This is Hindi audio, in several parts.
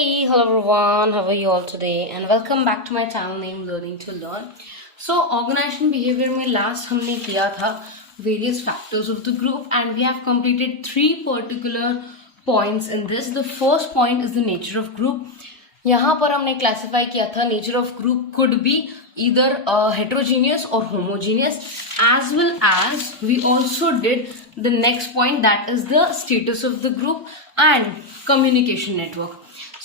Hey, hello everyone, how are you all today? And welcome back to my channel named Learning to Learn. So, organization behavior में last हमने किया था various factors of the group and we have completed three particular points in this. The first point is the nature of group. यहाँ पर हमने classify किया था nature of group could be either heterogeneous or homogeneous, as well as we also did the next point, that is the status of the group and communication network.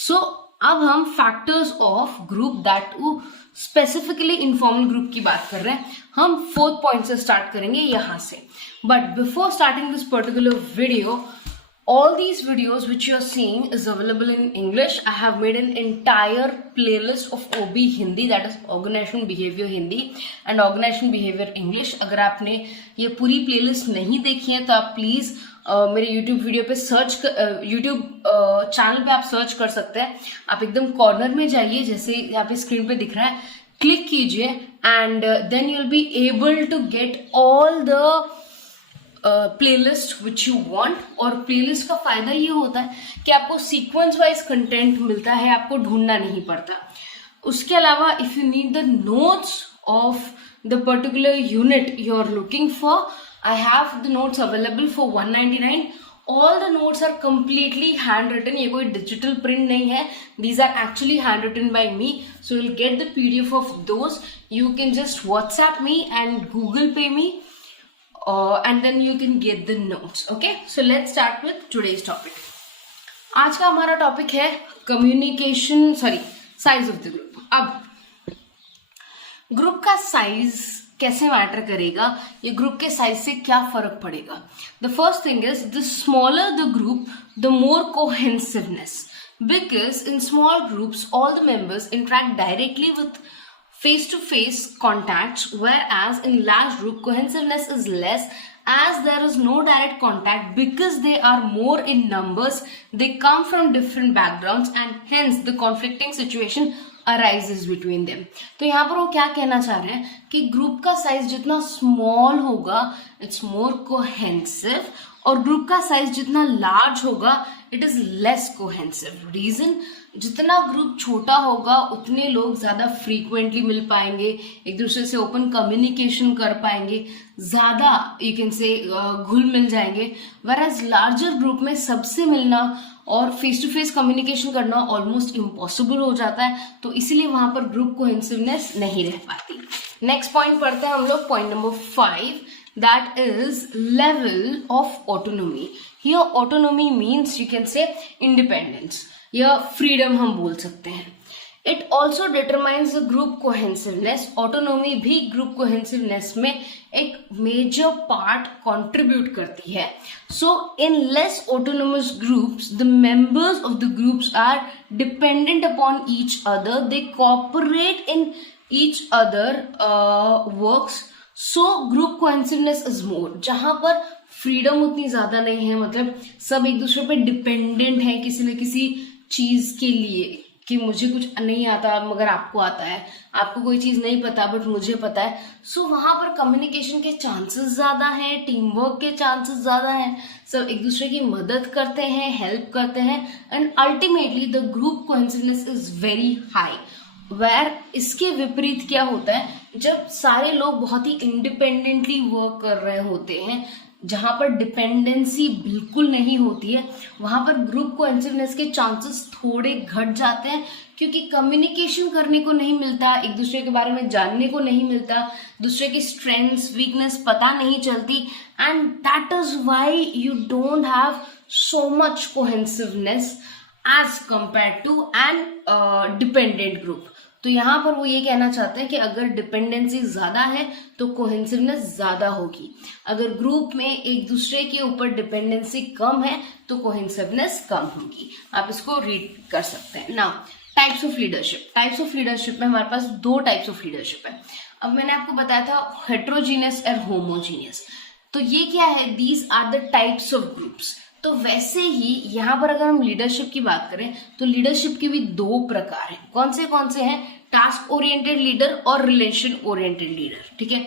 So अब हम factors of group that specifically informal group की बात कर रहे हैं. हम फोर्थ पॉइंट से स्टार्ट करेंगे यहां से. But before starting this particular video, all these videos which you are seeing is available in English. I have made an entire playlist of OB Hindi, that is Organizational Behavior Hindi and Organizational Behavior English. अगर आपने ये पूरी playlist नहीं देखी है तो आप प्लीज मेरे YouTube वीडियो पे YouTube चैनल पे आप सर्च कर सकते हैं. आप एकदम कॉर्नर में जाइए, जैसे यहाँ पे स्क्रीन पे दिख रहा है, क्लिक कीजिए and then you will be able to get all the playlist which you want. और प्लेलिस्ट का फायदा ये होता है कि आपको सीक्वेंस वाइज कंटेंट मिलता है, आपको ढूंढना नहीं पड़ता. उसके अलावा if you need the notes of the particular unit you are looking for, I have the notes available for 199. All the notes are completely handwritten. ये कोई digital print नहीं है. These are actually handwritten by me. So you'll get the PDF of those. You can just WhatsApp me and Google Pay me. And then you can get the notes. Okay? So let's start with today's topic. आज का हमारा टॉपिक है साइज ऑफ द ग्रुप. अब ग्रुप का साइज कैसे मैटर करेगा, ये ग्रुप के साइज से क्या फर्क पड़ेगा. The first thing is the smaller the group the more cohesiveness, because in small groups all the members interact directly with face to face contacts, whereas in large group cohesiveness is less as there is no direct contact because they are more in numbers, they come from different backgrounds and hence the conflicting situation arises between them. तो यहाँ पर वो क्या कहना चाह रहे हैं कि ग्रुप का साइज जितना स्मॉल होगा इट्स मोर कोहेंसिव और ग्रुप का साइज जितना लार्ज होगा इट इज लेस कोहेंसिव. रीजन, जितना ग्रुप छोटा होगा उतने लोग ज्यादा फ्रीक्वेंटली मिल पाएंगे, एक दूसरे से ओपन कम्युनिकेशन कर पाएंगे, ज्यादा यू कैन से घुल मिल जाएंगे. वेराज लार्जर ग्रुप में सबसे मिलना और फेस टू फेस कम्युनिकेशन करना ऑलमोस्ट इम्पॉसिबल हो जाता है, तो इसीलिए वहां पर ग्रुप कोहेंसिवनेस नहीं रह पाती. नेक्स्ट पॉइंट पढ़ते हैं हम लोग, point number 5, that is level of autonomy. Here autonomy means you can say independence या freedom हम बोल सकते हैं. It also determines the group cohesiveness. Autonomy भी group cohesiveness में एक major part contribute करती है. So in less autonomous groups, the members of the groups are dependent upon each other. They cooperate in each other works. So group cohesiveness is more. जहां पर फ्रीडम उतनी ज्यादा नहीं है, मतलब सब एक दूसरे पे डिपेंडेंट है किसी न किसी चीज के लिए, कि मुझे कुछ नहीं आता मगर आपको आता है, आपको कोई चीज नहीं पता बट मुझे पता है. सो वहां पर कम्युनिकेशन के चांसेस ज्यादा हैं, टीम वर्क के चांसेस ज्यादा हैं, सब एक दूसरे की मदद करते हैं, हेल्प करते हैं and ultimately the group cohesiveness is very high. Where इसके विपरीत क्या होता है, जब सारे लोग बहुत ही इंडिपेंडेंटली वर्क कर रहे होते हैं, जहां पर डिपेंडेंसी बिल्कुल नहीं होती है, वहां पर ग्रुप कोहेंसिवनेस के चांसेस थोड़े घट जाते हैं, क्योंकि कम्युनिकेशन करने को नहीं मिलता, एक दूसरे के बारे में जानने को नहीं मिलता, दूसरे की स्ट्रेंथ्स वीकनेस पता नहीं चलती, and that is why you don't have so much cohesiveness as compare to independent group. तो यहाँ पर वो ये कहना चाहते हैं कि अगर डिपेंडेंसी ज्यादा है तो कोहेंसिवनेस ज्यादा होगी, अगर ग्रुप में एक दूसरे के ऊपर डिपेंडेंसी कम है तो कोहेंसिवनेस कम होगी. आप इसको रीड कर सकते हैं. Now types of leadership. Types of leadership में हमारे पास दो टाइप्स ऑफ लीडरशिप है. अब मैंने आपको बताया था हेट्रोजीनियस और होमोजीनियस. तो ये क्या है, these are the types of groups. तो वैसे ही यहाँ पर अगर हम लीडरशिप की बात करें तो लीडरशिप के भी दो प्रकार हैं। कौन से हैं? टास्क ओरिएंटेड लीडर और रिलेशन ओरिएंटेड लीडर। ठीक है,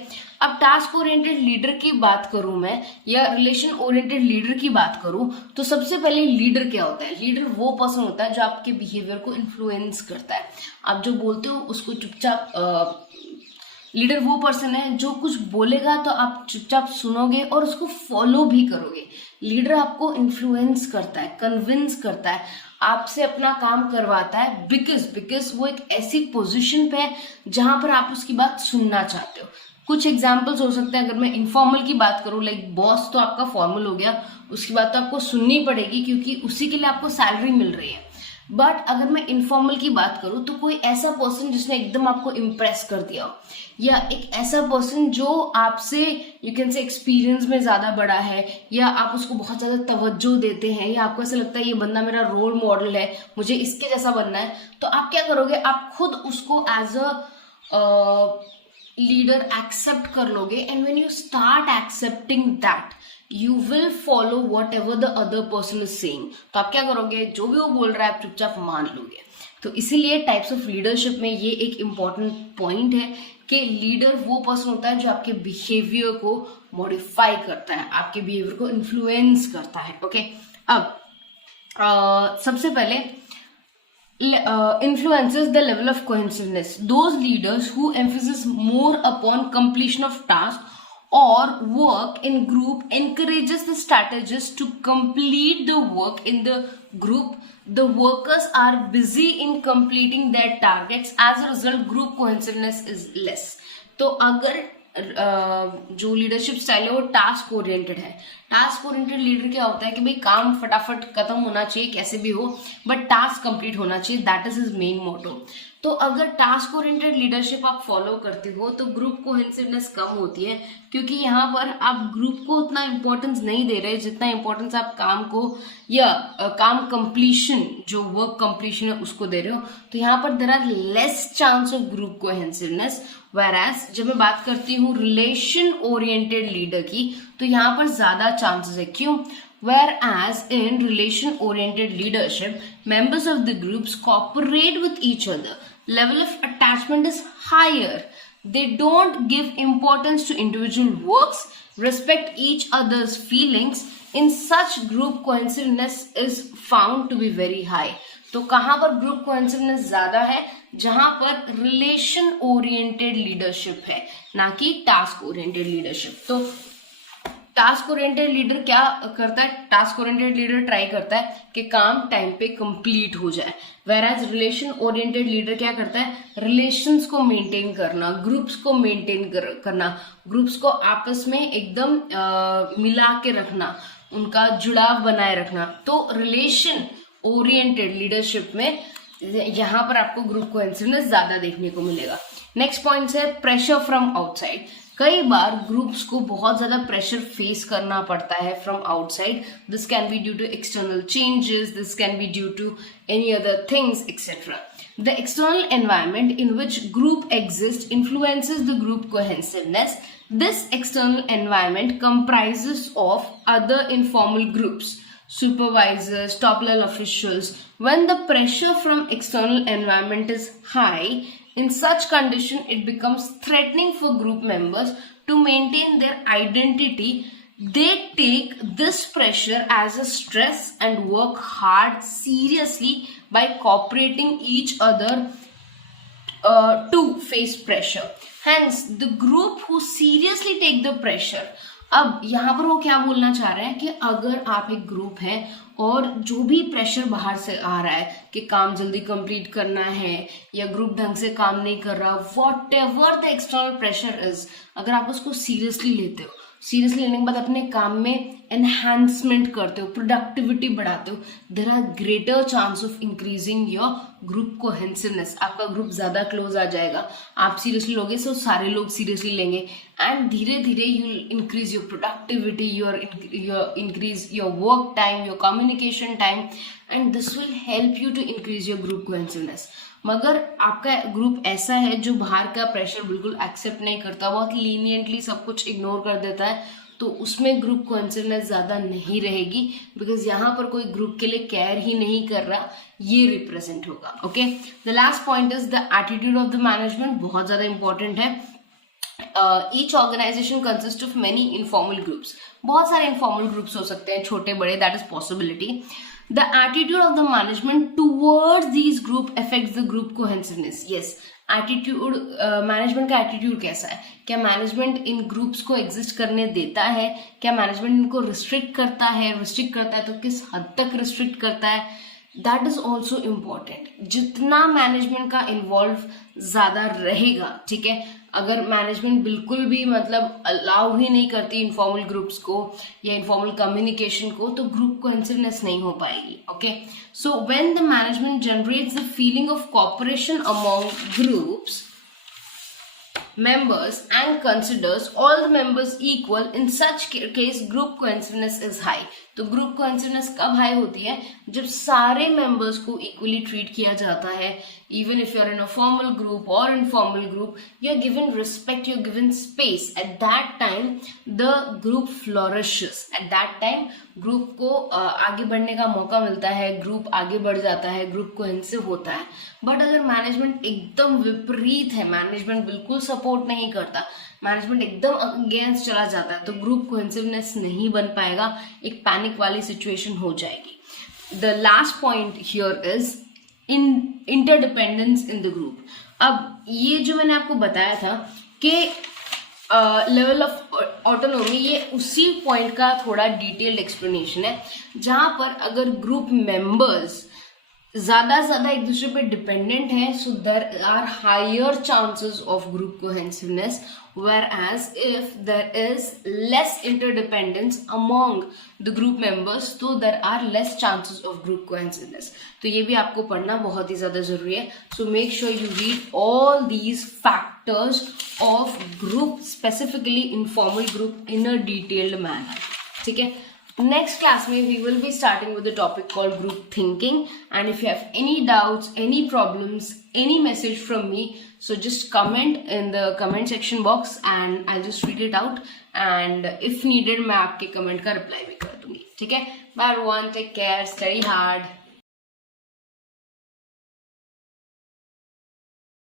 अब टास्क ओरिएंटेड लीडर की बात करूं मैं या रिलेशन ओरिएंटेड लीडर की बात करूं तो सबसे पहले लीडर क्या होता है? लीडर वो पर्सन होता है जो आपके बिहेवियर को इन्फ्लुएंस करता है। आप जो बोलते हो उसको चुपचाप लीडर वो पर्सन है जो कुछ बोलेगा तो आप चुपचाप सुनोगे और उसको फॉलो भी करोगे। लीडर आपको इन्फ्लुएंस करता है, कन्विंस करता है, आपसे अपना काम करवाता है बिकॉज वो एक ऐसी पोजीशन पे है जहां पर आप उसकी बात सुनना चाहते हो। कुछ एग्जाम्पल्स हो सकते हैं। अगर मैं इनफॉर्मल की बात करूं, लाइक बॉस तो आपका फॉर्मल हो गया, उसकी बात तो आपको सुननी पड़ेगी क्योंकि उसी के लिए आपको सैलरी मिल रही है। बट अगर मैं इनफॉर्मल की बात करूं तो कोई ऐसा पर्सन जिसने एकदम आपको इम्प्रेस कर दिया हो, या एक ऐसा पर्सन जो आपसे यू कैन से एक्सपीरियंस में ज्यादा बड़ा है, या आप उसको बहुत ज्यादा तवज्जो देते हैं, या आपको ऐसा लगता है ये बंदा मेरा रोल मॉडल है, मुझे इसके जैसा बनना है, तो आप क्या करोगे? आप खुद उसको एज अ लीडर एक्सेप्ट कर लोगे। And when you start accepting that you will follow what ever the other person is saying. तो आप क्या करोगे? जो भी वो बोल रहा है आप चुपचाप मान लोगे। तो इसीलिए टाइप्स ऑफ लीडरशिप में ये एक इम्पॉर्टेंट पॉइंट है कि लीडर वो पर्सन होता है जो आपके बिहेवियर को मॉडिफाई करता है, आपके बिहेवियर को इन्फ्लुएंस करता है। ओके, अब सबसे पहले influences the level of cohesiveness. Those leaders who emphasize more upon completion of task or work in group encourages the strategists to complete the work in the group. The workers are busy in completing their targets. As a result, group cohesiveness is less. तो अगर जो लीडरशिप स्टाइल है वो टास्क ओरिएंटेड है। टास्क ओरिएंटेड लीडर क्या होता है कि भाई काम फटाफट खत्म होना चाहिए कैसे भी हो, बट टास्क कंप्लीट होना चाहिए, that is his main motto. तो अगर टास्क ओरिएंटेड लीडरशिप आप फॉलो करते हो तो ग्रुप कोहेसिवनेस कम होती है, क्योंकि यहाँ पर आप ग्रुप को उतना इंपॉर्टेंस नहीं दे रहे जितना इंपॉर्टेंस आप काम को या काम कंप्लीशन, जो वर्क कंप्लीशन है उसको दे रहे हो। तो यहाँ पर there are less chance of group cohesiveness. Whereas जब मैं बात करती हूँ रिलेशन ओरिएंटेड लीडर की तो यहाँ पर ज्यादा चांसेस है। क्यों? Whereas in relation oriented leadership, members of the groups cooperate with each other. Level of attachment is higher. They don't give importance to individual works, respect each other's feelings. In such group cohesiveness is found to be very high. तो कहाँ पर ग्रुप कोहेसिवनेस ज्यादा है? जहां पर रिलेशन ओरिएंटेड लीडरशिप है, ना कि टास्क ओरिएंटेड लीडरशिप। तो टास्क ओरिएंटेड लीडर क्या करता है? टास्क ओरिएंटेड लीडर ट्राई करता है कि काम टाइम पे कंप्लीट हो जाए। वेराज रिलेशन ओरिएंटेड लीडर क्या करता है? रिलेशंस को मेंटेन करना, ग्रुप्स को मेंटेन करना, ग्रुप्स को आपस में एकदम मिला के रखना, उनका जुड़ाव बनाए रखना। तो रिलेशन ओरिएंटेड लीडरशिप में यहाँ पर आपको ग्रुप कोहेसिवनेस ज्यादा देखने को मिलेगा। नेक्स्ट पॉइंट है प्रेशर फ्रॉम आउटसाइड। कई बार ग्रुप्स को बहुत ज्यादा प्रेशर फेस करना पड़ता है from outside. This can be due to external changes, this can be due to any other things etcetera. The external environment in which group exists influences the group cohesiveness. This external environment comprises of other informal groups, supervisors, top level officials. When the pressure from external environment is high, in such condition it becomes threatening for group members to maintain their identity. They take this pressure as a stress and work hard seriously by cooperating each other to face pressure. Hence, the group who seriously take the pressure. अब यहाँ पर वो क्या बोलना चाह रहे हैं कि अगर आप एक ग्रुप है और जो भी प्रेशर बाहर से आ रहा है कि काम जल्दी कंप्लीट करना है या ग्रुप ढंग से काम नहीं कर रहा, what ever the external pressure is, अगर आप उसको सीरियसली लेते हो, सीरियसली लेने के बाद अपने काम में एनहांसमेंट करते हो, प्रोडक्टिविटी बढ़ाते हो, there are greater chance of increasing your group cohesiveness. आपका ग्रुप ज्यादा क्लोज आ जाएगा। आप सीरियसली लोगे सो सारे लोग सीरियसली लेंगे एंड धीरे धीरे you increase your productivity, your increase your work time, your communication time, and this will help you to increase your group cohesiveness. मगर आपका ग्रुप ऐसा है जो बाहर का प्रेशर बिल्कुल एक्सेप्ट नहीं करता, बहुत लीनियंटली सब कुछ इग्नोर कर देता है, तो उसमें ग्रुप कोहेसिवनेस ज़्यादा नहीं रहेगी, बिकॉज यहाँ पर कोई ग्रुप के लिए केयर ही नहीं कर रहा, ये रिप्रेजेंट होगा. Okay, the last point is the attitude of the management. बहुत ज़्यादा इंपॉर्टेंट है. Each organisation consist of many informal groups. बहुत सारे इनफॉर्मल ग्रुप्स हो सकते हैं, छोटे बड़े, that is possibility. The attitude of the management towards these group affects the group cohesiveness. Yes, attitude, management का एटीट्यूड कैसा है? क्या मैनेजमेंट इन ग्रुप्स को एग्जिस्ट करने देता है? क्या मैनेजमेंट इनको रिस्ट्रिक्ट करता है तो किस हद तक रिस्ट्रिक्ट करता है? That is also important. जितना मैनेजमेंट का इन्वॉल्व ज्यादा रहेगा, ठीक है, अगर मैनेजमेंट बिल्कुल भी मतलब अलाउ ही नहीं करती इनफॉर्मल ग्रुप्स को या इनफॉर्मल कम्युनिकेशन को, तो ग्रुप कोहेसिवनेस नहीं हो पाएगी. Okay, so when the management generates the feeling of cooperation among groups members and considers all the members equal, in such case group cohesiveness is high. तो ग्रुप कोहेसिवनेस कब हाई होती है? जब सारे मेंबर्स को इक्वली ट्रीट किया जाता है. Even if you are in a formal group और informal group, you are given respect, you are given space. At that time the group flourishes. At that time group को आगे बढ़ने का मौका मिलता है, ग्रुप आगे बढ़ जाता है, ग्रुप कोहेसिव होता है. बट अगर मैनेजमेंट एकदम विपरीत है, मैनेजमेंट बिल्कुल सपोर्ट नहीं करता, मैनेजमेंट एकदम अगेंस्ट चला जाता है, तो ग्रुप कोहेसिवनेस नहीं बन पाएगा, एक पैनिक वाली सिचुएशन हो जाएगी. The last point here is interdependence in the group. अब ये जो मैंने आपको बताया था कि लेवल ऑफ ऑटोनॉमी, ये उसी पॉइंट का थोड़ा डिटेल्ड एक्सप्लेनेशन है, जहां पर अगर ग्रुप मेंबर्स ज्यादा एक दूसरे पे डिपेंडेंट है, so there are higher chances of group cohesiveness, whereas if there is less interdependence among the group members, तो there are less chances of group cohesiveness. तो ये भी आपको पढ़ना बहुत ही ज्यादा जरूरी है. So make sure you read all these factors of group, specifically informal group, in a detailed manner. ठीक है. Next class में we will be starting with the topic called group thinking, and if you have any doubts, any problems, any message from me, so just comment in the comment section box and I'll just read it out, and if needed मैं आपके comment का reply भी कर दूंगी. ठीक है. Bye everyone, take care, study hard.